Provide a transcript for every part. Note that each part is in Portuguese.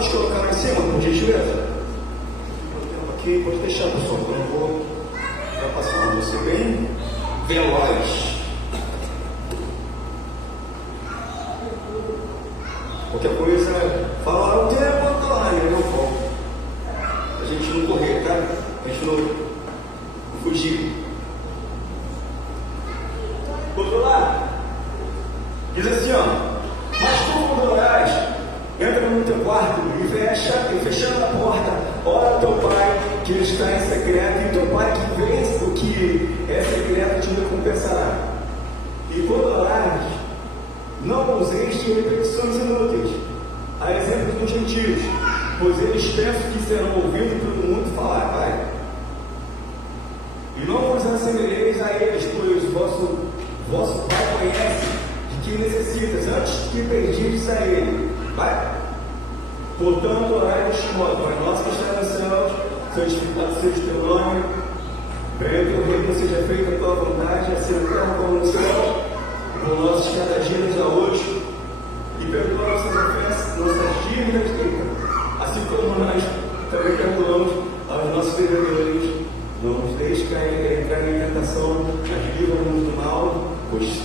Pode colocar lá em cima, por gentileza. Aqui, pode deixar, pessoal. Eu não vou passar. Você bem veloz. Qualquer coisa, fala o tempo, tá lá, eu não volto. A gente não correr, tá? A gente não fugir. Outro lado. Diz assim, ó. Mas tu, quando orares, entra no teu quarto e fechando a porta, ora ao teu pai que está em secreto, e teu pai que vê o que é secreto te recompensará. E quando orares, não useis de repetições inúteis, a exemplo dos gentios, pois eles pensam que serão ouvidos por muito falar, Pai. E não vos assemelheis a eles, pois vosso Pai conhece de que necessitas, antes que pedirdes a Ele. Vai. Portanto, orai deste modo: Pai nosso que está nos céus, santificado seja o teu nome, venha o teu reino, seja feita a tua vontade, assim na terra como no céu. O nosso cada dia nos dá hoje, e perdoa nossas ofensas, nossas dívidas, assim como nós também perdoamos aos nossos devedores. Não nos deixe entrar em tentação, mas livra-nos do mal, pois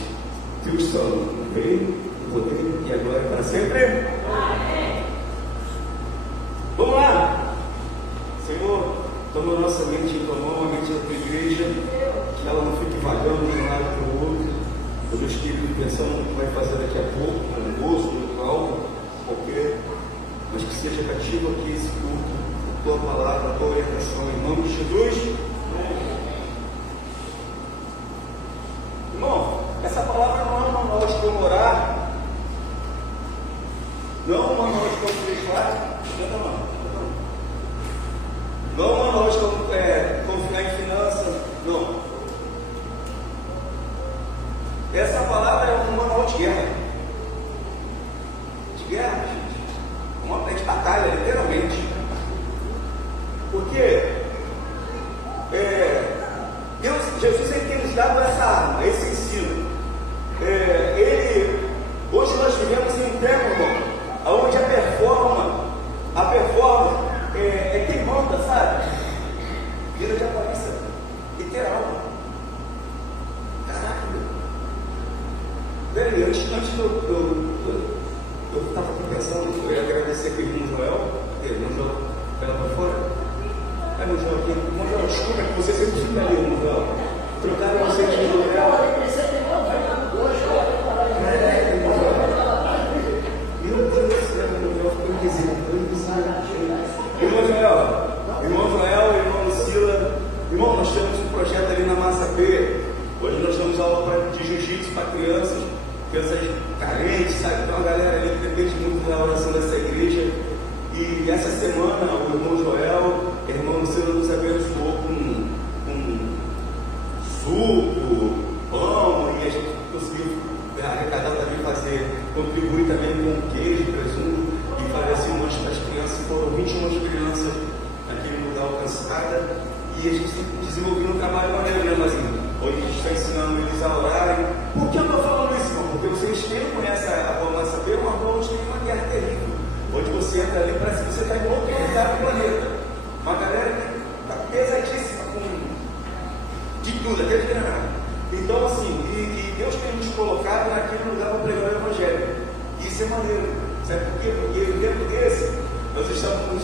teus são o reino, o poder e a glória para sempre. Amém. Vamos lá. Senhor, toma a nossa mente em tua mão, a mente da tua igreja, que ela não fique vagando de um lado para o outro. Eu Deus querido, pensando no que vai fazer daqui a pouco, no gozo, no algo, qualquer, mas que seja cativo aqui esse culto, a tua palavra, a tua orientação, em nome de Jesus. Irmão, essa palavra não é um manual de como orar, não é um manual de como fechar, não é um manual de como ficar em finanças, não. Essa palavra é um manual de guerra. De guerra, gente. Uma de batalha, literalmente. Porque Jesus tem nos dado essa arma, esse ensino. Hoje nós vivemos em um tempo, irmão, onde a performance é quem manda, sabe? Vida de aparência literal. Caraca, meu. Peraí, antes eu estava aqui pensando, eu ia agradecer aqui o irmão Joel. Irmão Joel, ela para fora? Irmão Joel aqui. Irmão Joel, desculpa que você sempre fica ali, irmão Joel. Trocaram você de irmão Joel. Meu Deus do céu, irmão Joel, ficou invisível. Irmão Joel, irmão Lucila. Irmão, nós temos um projeto ali na Massa P. Hoje nós damos aula de jiu-jitsu para crianças carentes, sabe? Então a galera ali depende muito da oração dessa igreja. E essa semana o irmão Joel, a irmã Lucila nos abençoou com suco, pão, e a gente conseguiu arrecadar também, contribuir também com queijo, presunto, e fazer assim lanche para as crianças. Foram 21 crianças naquele lugar alcançada, e a gente tem desenvolvido um trabalho maneiro, né, Mazinho? Hoje a gente está ensinando eles a orarem. Por que eu estou falando isso, irmão? Porque vocês quem conhece a Rua Massa B, uma rua onde tem uma guerra terrível. Onde você entra ali, parece que você está em outro lugar do planeta. Uma galera que está pesadíssima de tudo, até de granada. Então, assim, e Deus tem nos colocado naquele lugar para pregar o Evangelho. Isso é maneiro. Sabe por quê? Porque no tempo desse, nós estamos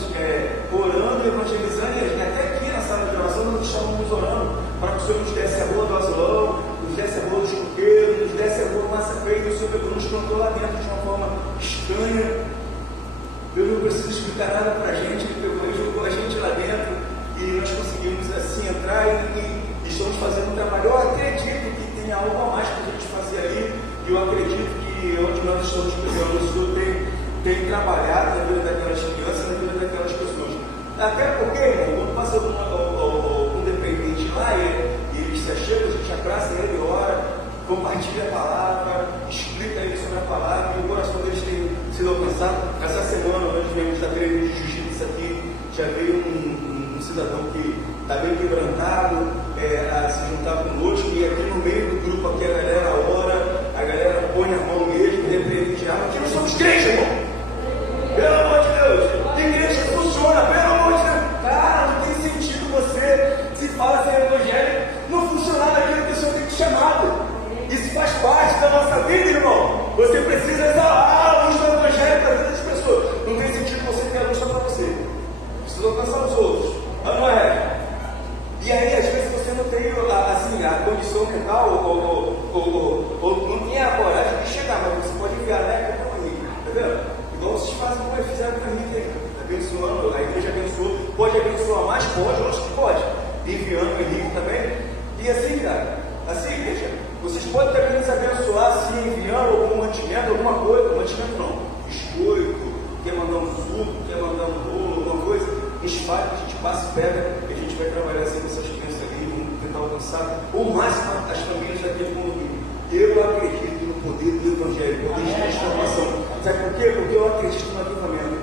orando, evangelizando, e até aqui na sala de oração nós estamos orando para que o Senhor nos desse a rua do azulão, nos desse a rua do escoteiro, nos desse a rua do massa feita, e o Senhor nos plantou lá dentro de uma forma estranha. Deus não precisa explicar nada para a gente, Ele pegou e jogou a gente lá dentro, e nós conseguimos assim entrar e estamos fazendo um trabalho. Eu acredito que tem algo a mais que a gente fazer ali, e eu acredito que onde nós estamos pregando, o Senhor tem trabalhado na vida daquelas crianças, na vida daquelas pessoas. Até porque, irmão, quando passa um dependente lá, e ele se achega, a gente abraça ele, ora, compartilha a palavra, explica ele sobre a palavra, e o coração deles tem sido alcançado. Essa semana, nós viemos da treino de justiça aqui, já veio um cidadão que está bem quebrantado, a se juntar conosco, e aqui no meio do grupo, aqui a galera ora, a galera põe a mão mesmo, repreende o diabo. Aqui não somos crentes, irmão. Pelo amor de Deus. ou não tem a coragem de chegar, mas você pode enviar, né? Tá vendo? Igual vocês fazem como eles fizeram com a Rita aí, abençoando, a igreja abençoou, pode abençoar mais? Pode, lógico que pode, enviando o Henrique também, e assim, cara, assim, igreja, vocês podem também nos abençoar, se enviando algum mantimento, alguma coisa, mantimento não, biscoito, quer mandar um suco, quer mandar um bolo, alguma coisa, espalha, a gente passa e pega, e a gente vai trabalhar assim com essas crianças ali, vamos tentar alcançar o máximo as famílias daquele condomínio. Eu acredito no poder do Evangelho, poder de transformação. Sabe por quê? Porque eu acredito no avivamento.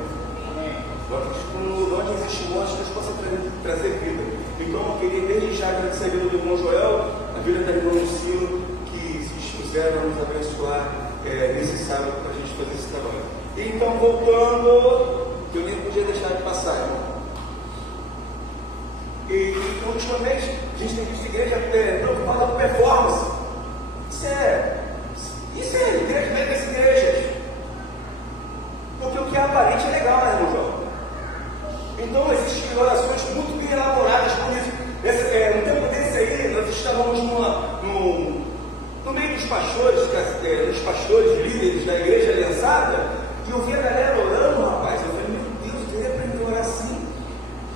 Eu acredito que onde existe morte, Deus possa trazer vida. Então eu queria desde já agradecer a vida do irmão Joel, a vida da irmã Lucilo, que se expuseram a nos abençoar nesse sábado para a gente fazer esse trabalho. Então, voltando, que eu nem podia deixar de passar, irmão. E ultimamente, a gente tem visto igreja preocupada com performance. Isso é igreja, megas igrejas. Porque o que é aparente é legal, né, irmão João? Então, existem orações muito bem elaboradas por isso. Um tempo desse aí, nós estávamos no meio dos pastores, líderes da igreja aliançada, e eu vi a galera orando, rapaz. Eu falei, meu Deus, eu queria aprender a orar assim.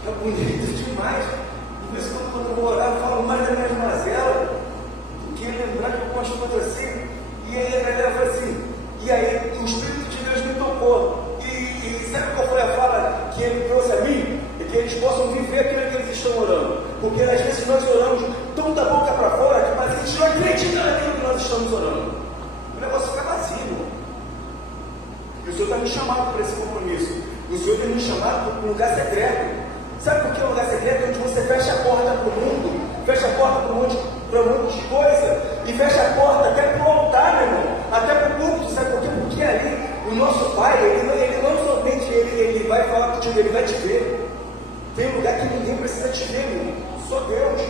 Está bonito demais. E por isso, quando eu vou orar, eu falo mais da minha mazela, porque lembrar que eu gosto de assim. E aí a galera fala assim, e aí o Espírito de Deus me tocou. E sabe qual foi a fala que ele trouxe a mim? É que eles possam viver aquilo que eles estão orando. Porque às vezes nós oramos tão da boca para fora que parece que a gente não acredita naquilo que nós estamos orando. O negócio fica vazio, irmão. E o Senhor está me chamando para esse compromisso. O Senhor tem me chamado para um lugar secreto. Sabe por que é um lugar secreto? Onde você fecha a porta para o mundo, fecha a porta para um monte de coisa, e fecha a porta até para o altar, meu irmão, até para o culto. Sabe por quê? Porque ali o nosso Pai, ele não somente ele vai falar contigo, ele vai te ver. Tem um lugar que ninguém precisa te ver, meu irmão, só Deus.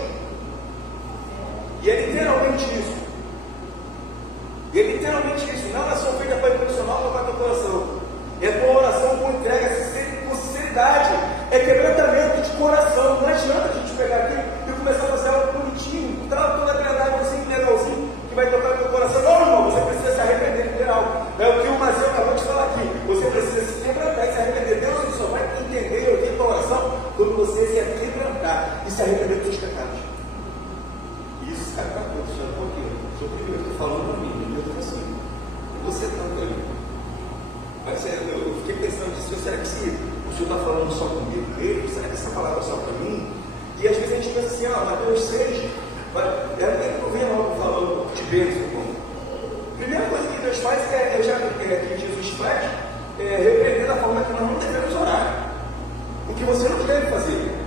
E é literalmente isso. E é literalmente isso. Não é oração feita para impressionar ou para o teu coração. É tua oração com entrega, com sinceridade. É quebrantamento de coração. Não adianta a gente pegar aqui e começar a fazer algo bonitinho, todo agradável, assim, legalzinho, que vai tocar no teu coração. Não, irmão, você precisa se arrepender literal. É o que o Mazeu acabou de falar aqui. Você precisa se quebrantar e se arrepender. Deus ele só vai entender e ouvir a tua oração quando você se quebrantar e se arrepender dos teus pecados. Isso cai para todos, já estou aqui. Sou o primeiro, estou falando para mim, eu estou assim. Você tanto ali. Mas eu fiquei pensando nisso, será que se o Senhor está falando só comigo, mesmo? Será que essa palavra é só para mim? E às vezes a gente pensa assim, Mateus 6, eu venho logo falando de bênção, irmão. Primeira coisa que Deus faz que Jesus faz, repreender da forma que nós não devemos orar. O que você não deve fazer.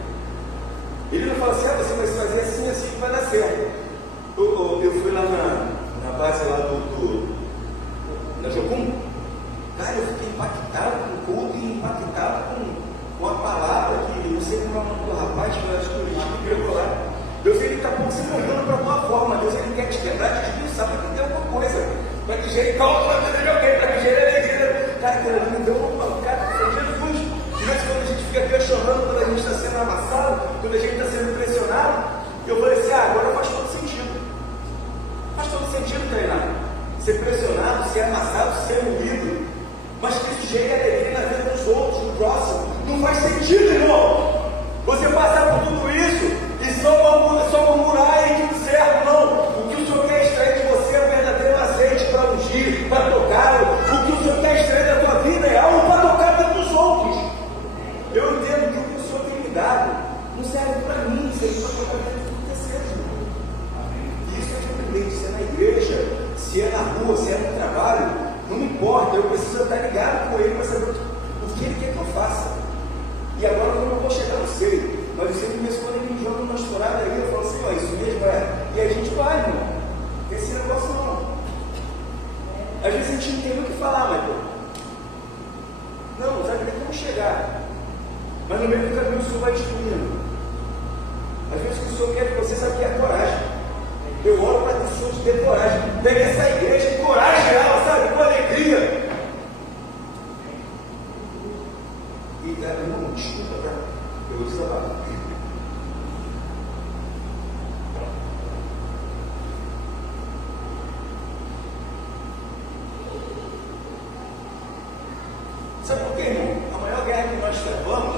Ele não fala assim, você vai fazer assim, assim que vai dar certo. Eu fui lá na base lá da Jocum. Cara, eu fiquei impactado com o culto e impactado com a palavra que não sei como é o nome do rapaz, que eu acho que ele pegou lá. Deus, ele está pouco se molhando para a tua forma. Deus, ele quer te quebrar, te desmiuçar para que dê alguma coisa. Para que gere calma, para que alguém, para que gere alegria. Cara, aquilo me deu cara, foi Jesus. Mas quando a gente fica questionando, quando a gente está sendo amassado, quando a gente está sendo pressionado, eu falei assim, agora faz todo sentido. Faz todo sentido, treinar. Ser pressionado, ser amassado, ser moído. Mas que isso gere alegria na vida dos outros, do próximo. Não faz sentido, irmão. Você passar por tudo isso e só murmurar e tudo certo, não. O que o Senhor quer extrair de você é o verdadeiro azeite para ungir, para tocar. O que o Senhor quer extrair da tua vida é algo para tocar a vida dos outros. Eu entendo que o que o Senhor tem me dado não serve para mim, serve para tocar a vida de terceiros, irmão. E isso é independente, se é na igreja, se é na rua, se é no trabalho. Não me importa, eu preciso estar ligado com ele para saber o que ele quer que eu faça. E agora quando eu vou chegar, não sei. Mas eu sempre me quando ele me joga uma estourada aí, eu falo assim, ó, isso mesmo é. E a gente vai, irmão. Esse negócio não. Às vezes a gente não tem o que falar, mas não sabe nem como chegar. Mas no meio do caminho o Senhor vai destruindo. Às vezes o que o Senhor quer que você sabe que é coragem. Eu oro para que o Senhor te dê coragem. Pega essa igreja de coragem ela, sabe? Com alegria. E irmão, desculpa, tá? Eu vou desabafar. Sabe por quê, irmão? A maior guerra que nós travamos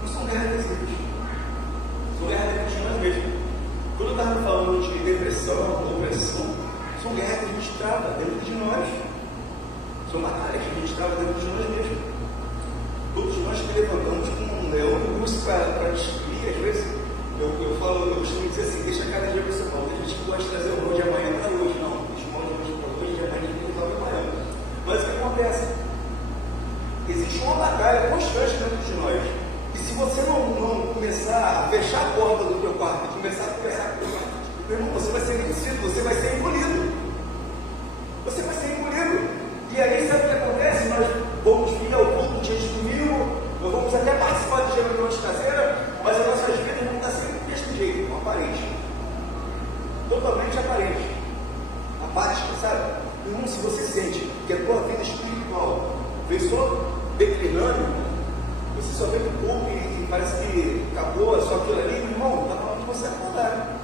não são guerras desejos, são guerras dentro de nós mesmos. Quando eu estava falando de depressão, opressão, são guerras que a gente trava dentro de nós. São batalhas que a gente trava dentro de nós mesmos. Todos nós que levantamos com um leão e urso para destruir, às vezes, eu costumo dizer assim, deixa cada dia para o seu pão. Tem gente que gosta de trazer o mal de amanhã para hoje, não. Deixa o mal de hoje para hoje, de amanhã ninguém resolve amanhã. Mas o que acontece? Existe uma batalha constante dentro de nós. E se você não começar a fechar a porta do teu quarto e começar a conversar com o teu quarto, meu irmão, você vai ser vencido, você vai ser engolido. Você vai ser engolido. E aí, sabe o que acontece? Nós vamos vir ao culto dia de domingo, nós vamos até participar de reuniões caseiras, mas as nossas vidas vão estar sempre do mesmo jeito, aparente. Totalmente aparente. Apática, sabe? Irmão, se você sente que a tua vida espiritual vem só declinando, você só vem do culto e parece que acabou só aquilo ali, irmão, está na hora de você acordar.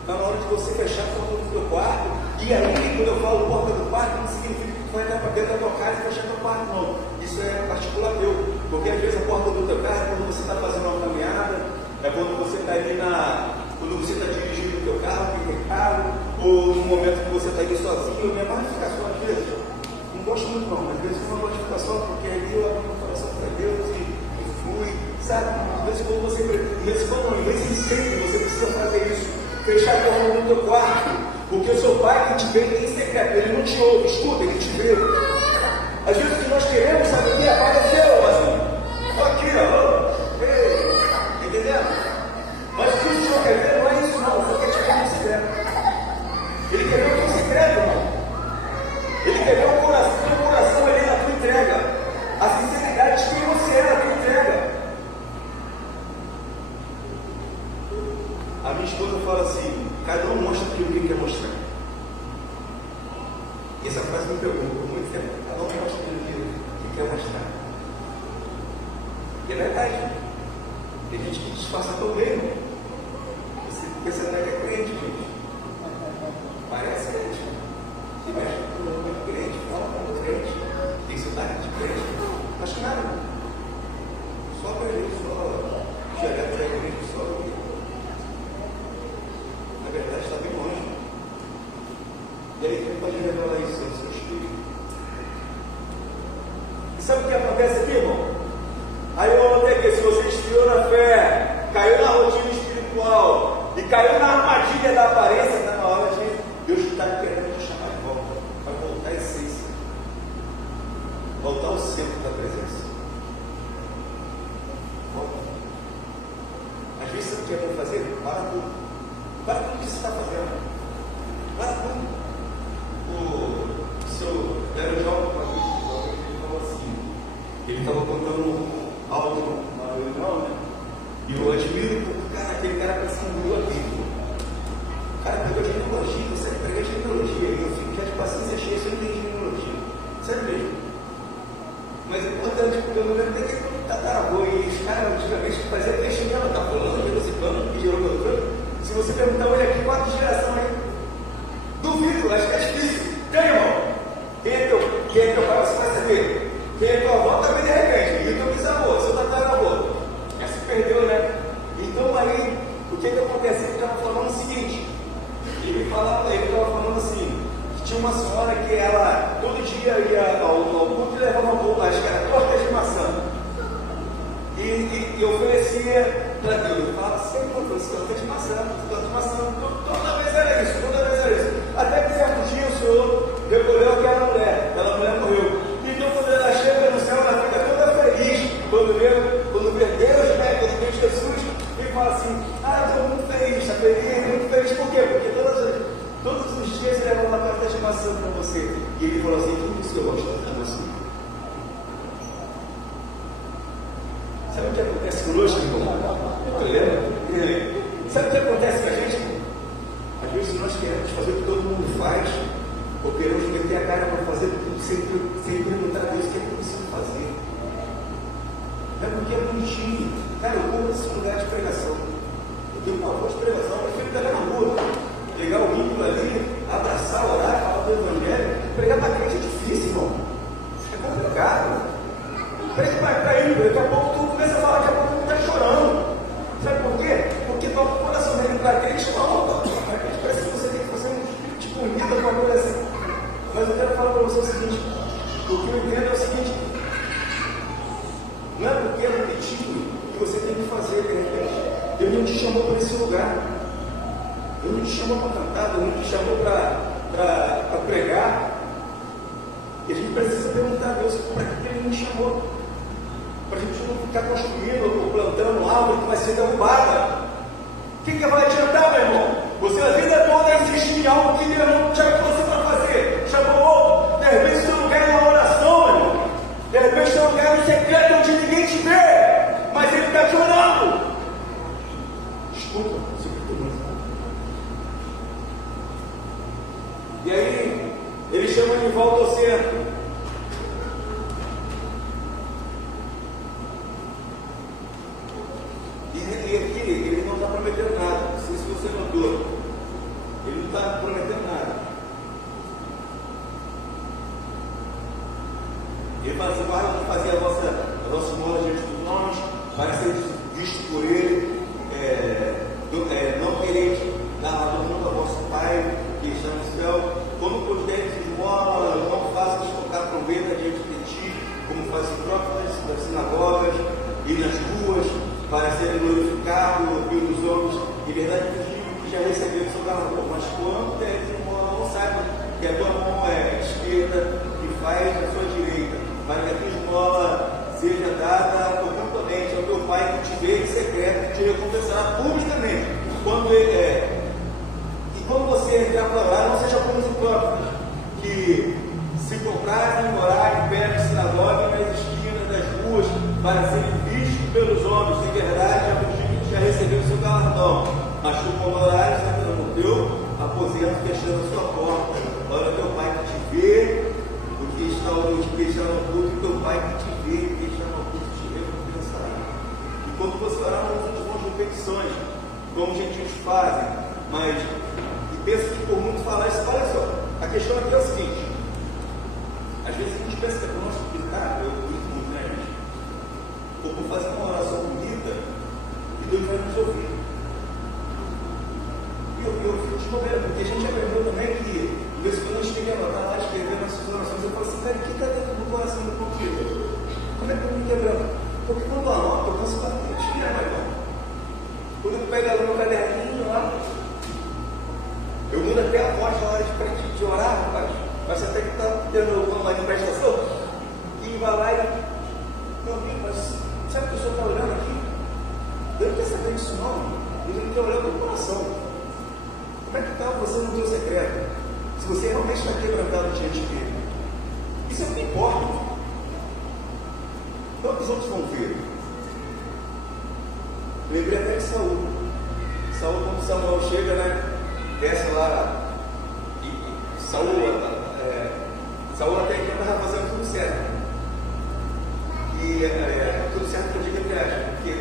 Está na hora de você fechar a porta do teu quarto. E aí, quando eu falo porta do quarto, não significa que tu vai entrar para dentro da tua casa e fechar teu quarto, não. Isso é particular teu. Porque às vezes a porta do teu carro é quando você está fazendo uma caminhada, é quando você está ali quando você está dirigindo o teu carro, que tem carro, ou no momento que você está indo sozinho. Minha mãe fica só às vezes. Não gosto muito não, mas às vezes eu não gosto de ficar só, porque ali eu abri meu coração para Deus e fui, sabe? Às vezes quando você, às vezes sempre você precisa fazer isso. Fechar a porta no teu quarto, porque o seu pai que te vê em secreto, ele não te ouve, escuta, ele te vê. Às vezes o que nós queremos, sabe o que? Aparecer, assim. Aqui, ó. Ei, entendendo? Mas o que o Senhor quer ver não é isso, não. O Senhor quer te ver no secreto. Ele quer ver o teu secreto, irmão. Ele quer ver o teu coração ali na tua entrega. A sinceridade de quem você é na tua entrega. A minha esposa fala assim, cada um mostra aquilo que ele quer mostrar. E essa frase me pegou por muito tempo. Cada um mostra aquilo que quer mostrar. E é verdade. Tem gente que disfarça tão bem. Você pensa até que é crente, gente. Parece crente. Se mexe com crente, fala com crente. Tem sotaque de crente. Acho que nada. Só para ele, só chegar para a igreja, só na verdade está bem longe. E aí quem pode revelar isso no seu espírito? E sabe o que acontece aqui, irmão? Aí eu anotei que se você esfriou na fé, caiu na rotina espiritual e caiu na armadilha da aparência, está na hora de Deus está querendo te chamar de volta, para voltar à essência, voltar ao centro da presença. Volta. Às vezes sabe o que é bom fazer? Para tudo. Para tudo que você está fazendo. Para tudo. O seu velho jovem, ele falou assim, ele estava contando algo na reunião, né? E eu admiro porque, cara, aquele cara parece que mudou a vida. O cara pegou a genealogia, você pegou a genealogia, e eu fico já de paciência cheia, você não tem genealogia. Sério mesmo. Mas é importante, porque eu não lembro nem que tataravô, e os caras antigamente faziam questionamento, tá falando, gerou esse plano, que gerou meu plano. Se você perguntar, olha aqui, 4 gerações aí. Duvido, acho que é difícil. Tem, irmão? Quem é teu pai? Você vai saber. Quem é tua avó também de repente. E o teu bisavô, seu tataravô. Já se perdeu, né? Então aí, o que acontece? Ele estava falando o seguinte. Ele estava falando assim, que tinha uma senhora que ela todo dia ia ao culto e levava uma bola, acho que era torta de maçã. E oferecia para Deus. Eu falava sempre, torta de maçã, toda vez era isso. Até que certo dia o Senhor recolheu aquela mulher morreu. Então quando ela chega no céu, ela fica toda feliz quando vê Deus, né? Quando vê Jesus, e fala assim, eu estou muito feliz, está feliz, muito feliz, por quê? Porque todos os dias ele leva uma torta de maçã para você. E ele falou assim, tudo isso que eu gosto de você. Sabe o que acontece conosco, irmão? Sabe o que acontece com a gente, irmão? Às vezes nós queremos fazer o que todo mundo faz, ou queremos meter a cara para fazer tudo sem perguntar a Deus o que é que eu preciso fazer. É porque é bonitinho. Cara, eu vou nesse lugar de pregação. Eu tenho uma voz de pregação, eu prefiro pegar na rua, pegar o ímpio ali, abraçar, orar, falar do Evangelho. Pregar para crente é difícil, irmão. É complicado. Mas eu quero falar para você o seguinte: o que eu entendo é o seguinte, não é porque é repetido que você tem que fazer de repente. Deus não te chamou para esse lugar, Deus não te chamou para cantar, Deus não te chamou para pregar. E a gente precisa perguntar a Deus para que Ele nos chamou, para a gente não ficar construindo ou plantando árvore que vai ser derrubada. O que vai adiantar, meu irmão? Você a vida toda insistir em algo que Deus não chamou você para fazer, chamou outro. De repente seu lugar é na oração, meu irmão. De repente seu lugar é no secreto onde ninguém te vê, mas Ele está te orando. Escuta, e aí, Ele chama de volta ao centro. E aqui, Ele não está prometendo nada. Não sei se você notou. Ele não está prometendo nada. Ele vai fazer a vossa esmola diante dos nós, vai ser visto por Ele. Não quereis dar a honra ao vosso Pai que está no céu. Quando puderes esmola, não faças tocar trombeta diante de ti, como fazem próprios nas sinagogas e nas ruas, para serem glorificados pelos homens. Em verdade, eu digo que já receberam o seu galardão, mas quando deres esmola, não saiba que a tua mão é esquerda e faz a sua direita, para que a tua esmola seja dada oportunamente ao teu Pai que te vê em secreto e te recompensará publicamente. Quando você entrar para orar, não seja como os hipócritas, que se comprarem e orarem em pé na sinagoga e nas esquinas das ruas, para serem vistos pelos homens. Em verdade, já vos digo que já recebeu o seu galardão. Mas tu, quando orares, entra no teu aposento, fechando a sua porta. Ora teu Pai que te vê, porque está no culto, e teu Pai que te vê, porque está no culto, te recompensará. E quando você orar, não use as repetições, como os gentios fazem, mas pensa que por muito falar isso. Olha só, a questão aqui é o seguinte: às vezes a gente pensa que é para nós explicar, eu grito muito, né, gente? Ou por fazer uma oração bonita e Deus vai nos ouvir. E eu fico de bobeira, porque a gente aprendeu também que, de vez em quando a gente tem que anotar lá, escrever nossas orações. Eu falo assim, cara, o que está dentro do coração do conflito? Como é que eu me quebrando? Porque quando eu anoto, eu posso bater, tira mais não. Quando eu pego lá no caderninho lá, eu mudo até a voz na hora de orar, rapaz. Mas você até que está tendo uma manifestação e vai lá e meu amigo, mas sabe que o senhor está olhando aqui? Eu não quero saber disso não. Ele quer olhar para o coração. Como é que está você no teu secreto? Se você realmente está quebrantado diante dele. Isso é o que importa. Quantos outros vão ver? Lembrei até de Saul. Saul, quando Samuel chega, né? Desce lá e Saul até então estava fazendo tudo certo. E tudo certo que eu digo entre aspas, porque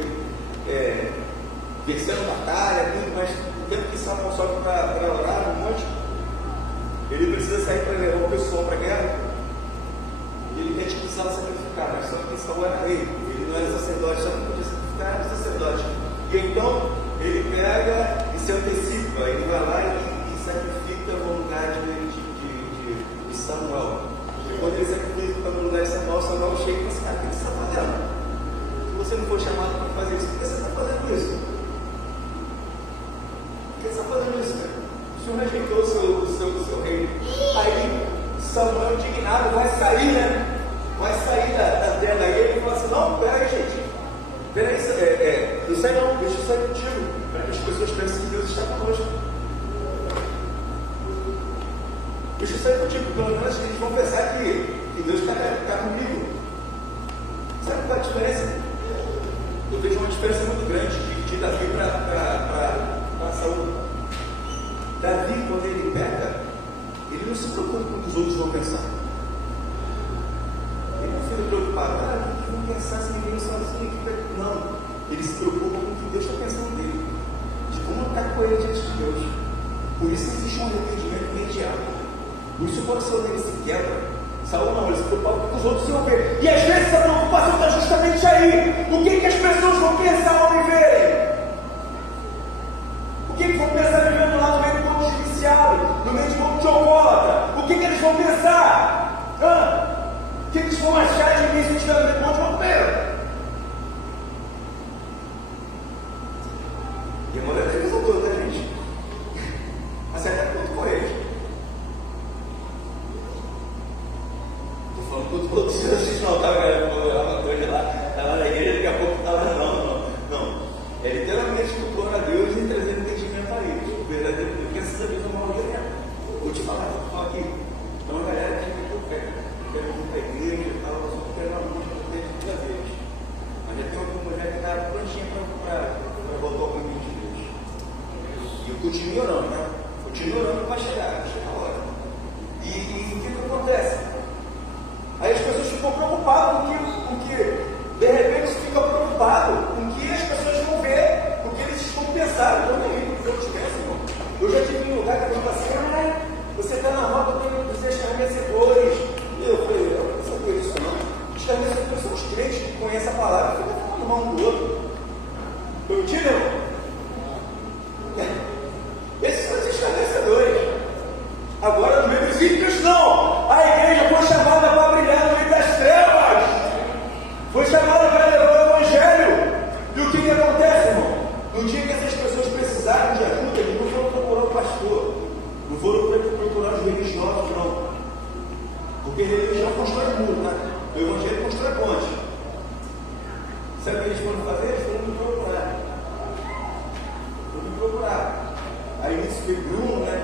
vencendo batalha, tudo, mas o tempo que Samuel sobe para orar no monte, ele precisa sair para levar o pessoal para a guerra. E ele realmente precisava sacrificar, mas só que Saul era rei, ele não era sacerdote, só não podia sacrificar, era sacerdote. E então ele pega e se antecipa, ele vai lá e sacrifica no lugar de Samuel. E quando ele sacrifica no lugar de Samuel, Samuel chega e fala assim, cara, o que você está fazendo? Se você não for chamado para fazer isso, por que você está fazendo isso? Por que você está fazendo isso, cara? O Senhor rejeitou o seu reino. Aí Samuel, indignado, vai sair, né? Vai sair da terra. Aí ele fala assim, não, peraí, gente. Peraí, não sai não, deixa eu sair contigo, para que as pessoas pensem que Deus está conosco. Deixa eu sair contigo, pelo menos eles vão pensar que Deus está comigo. Sabe qual é a diferença? Eu vejo uma diferença muito grande de Davi para Saul. Davi, quando ele peca, ele não se preocupa com o que os outros vão pensar. Ele não fica preocupado, o que vão pensar se ninguém sozinho? Não, ele se preocupa com o que Deus está pensando dele, de como está com ele diante de Deus. Por isso existe um arrependimento imediato. Por isso o coração dele se quebra. Saul não, ele se preocupa com o que os outros vão ver. E às vezes essa preocupação está justamente aí. O que as pessoas vão pensar ao me verem? O que vão pensar vivendo lá no meio do povo judiciário, no meio do povo de alcoólatra? O O que eles vão pensar? O que eles vão achar de mim se estiver no depois vão comer? E a mulher tem resolveu, tá, gente? Acerta tudo com eles. Estou falando tudo com vocês, não, tá, galera? Uma coisa lá, estava na igreja, daqui a pouco estava, não. É literalmente do glória a Deus e trazendo entendimento a eles. O verdadeiro, porque essa vez é uma maioria. Vou te falar aqui. Então, a galera que eu quero ir para a igreja e tal, nós vamos pegar uma música toda vez. Mas já tem uma mulher que está prontinha para voltar ao caminho de Deus. E eu continuo orando, né? Continuo orando para chegar a hora. E o que acontece? Aí as pessoas ficam preocupadas com que de repente você fica preocupado com o que as pessoas vão ver, o que eles vão pensar. Eu não ligo o que eu penso, irmão. Eu já tive um lugar que eu falei assim, você está na roda dos escarnecedores. E eu falei, eu não sabia disso não. Os escarnecedores são os crentes que conhecem a palavra e ficam falando mal um do outro. Eu tiro, irmão. Esses são os escarnecedores. Agora, no meio dos ímpios, não. A igreja foi chamada para brilhar no meio das trevas. Foi chamada para levar o evangelho. E o que acontece, irmão? No dia que essas pessoas precisaram de ajuda, eles não foram procurar o pastor. Não foram procurar os religiosos, não. Porque religião constrói muro, tá? O evangelho constrói ponte. Sabe o que eles foram fazer? Eles foram me procurar. Foram me procurar. Aí isso veio Bruno, né?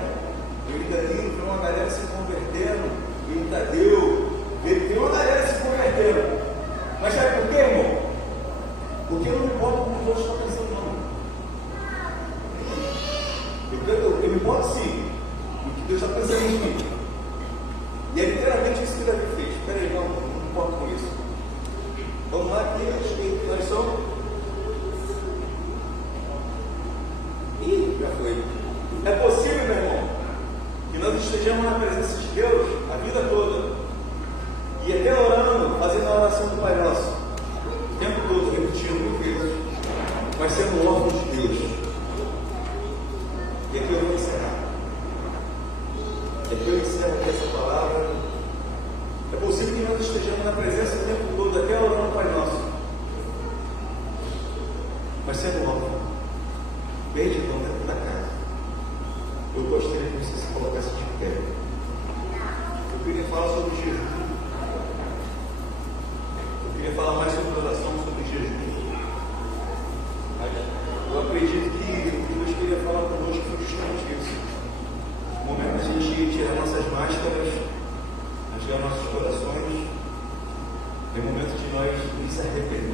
Veio Danilo, veio uma galera se convertendo, veio Tadeu, veio uma galera se convertendo. Mas sabe por quê, irmão? Porque eu não me importo com o que os outros estão pensando, não. Eu me importo sim, o que Deus está pensando em mim. E é literalmente isso que Davi fez. Espera aí, não me importo com isso. Vamos lá, aqui, nós somos. Ih, já foi. É possível, meu irmão, que nós estejamos na presença de Deus a vida toda. E até orando, fazendo a oração do Pai Nosso. O tempo todo, repetindo mil vezes. Mas sendo órfãos de Deus. E aqui eu vou encerrar. E aqui eu encerro aqui essa palavra. É possível que nós estejamos na presença o tempo todo, até orando o Pai Nosso. Mas sendo órfão. Perdidão dentro da casa. Eu gostaria que você se colocasse de pé. Eu queria falar sobre jejum. Eu queria falar mais sobre oração, sobre jejum. Eu acredito que o que Deus queria falar conosco foi justamente isso. No momento da gente tirar nossas máscaras, rasgar nossos corações, é o momento de nós nos arrepender.